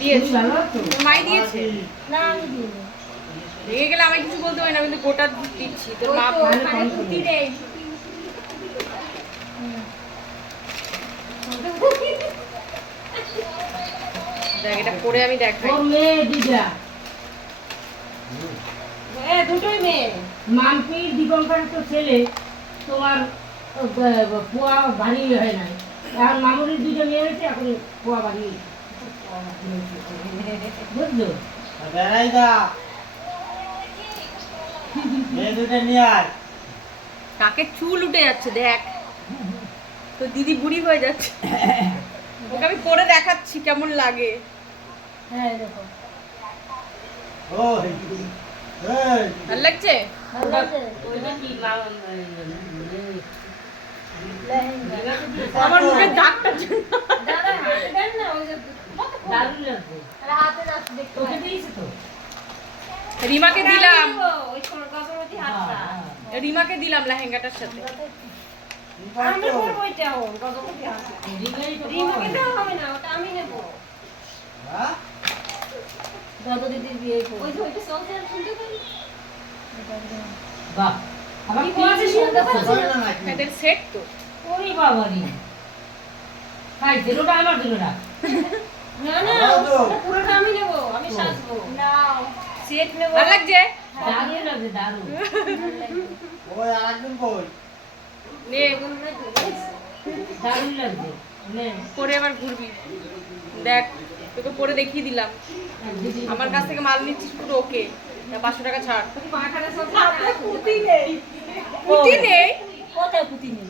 দিয়েছে ভালো তো মাই দিয়েছে না আমি দিইনি। রেগে গেলে আমায় কিছু বলতে হয় না, কিন্তু গোটা দিচ্ছি তোর মা ওই তো ওখানে পুঁতি নেই। দেখ এটা পরে আমি দেখাই। ও মেয়ে দিদা দুটোই মেয়ে। মাম্পি দীপঙ্কর তো ছেলে তোমার পোয়া বাড়ি হয় নাই, এখন মামুরির দুটো মেয়ে হয়েছে, এখন পোয়া বাড়ি বুঝলো। বেড়াই দা মেয়ে দুটো নিয়ে আয়। কাকে চুল উঠে যাচ্ছে দেখ, তো দিদি বুড়ি হয়ে যাচ্ছে। ওকে আমি পরে দেখাচ্ছি কেমন লাগে। হ্যাঁ দেখো ও এই ভালো লাগছে? ভালো আছে? ওইটা কি আমার মুখে দাগটা দাদা হাতে দেন না, ওই যে দারুণ লাগছে, আরে হাতে দাও দেখতে তোকে পাই। দিয়েছে তো। রিমাকে দিলাম, ওই ছোট গজমতি হাতটা। রিমাকে দিলাম লেহেঙ্গাটার সাথে। আমি করবো এটা ওর গজমতি হাতটা। রিমাই তো রিমাকে দেওয়া হবে না, ওটা আমি নেব। হ্যাঁ দাদু দিদির বিয়ে করব। ওই যে ওইটা চলছে আর শুনতে পারি। বাহ, আবার কি কি বলছে শুনতে পাচ্ছি করে না। না নাকি এদের সেট তো। ওরে বাবারি খাই যেটা আমার জন্য রাখ। না না, আমরাও তো। ওটা পুরোটা আমি নেব, আমি সাজবো। নাও সেট নেব। ভালো লাগছে? দারুণ লাগছে, দারুণ। ওই আরেকজন কই নে দারুণ লাগছে নে। পরে আবার ঘুরবি। দেখ তোকে পরে দেখিয়ে দিলাম। আমার কাছ থেকে মাল নিচ্ছিস পুরো ওকে, 500 টাকা ছাড়। পাখাটা সব পুঁতি নেই। পুঁতি নেই? কোথায় পুঁতি নেই?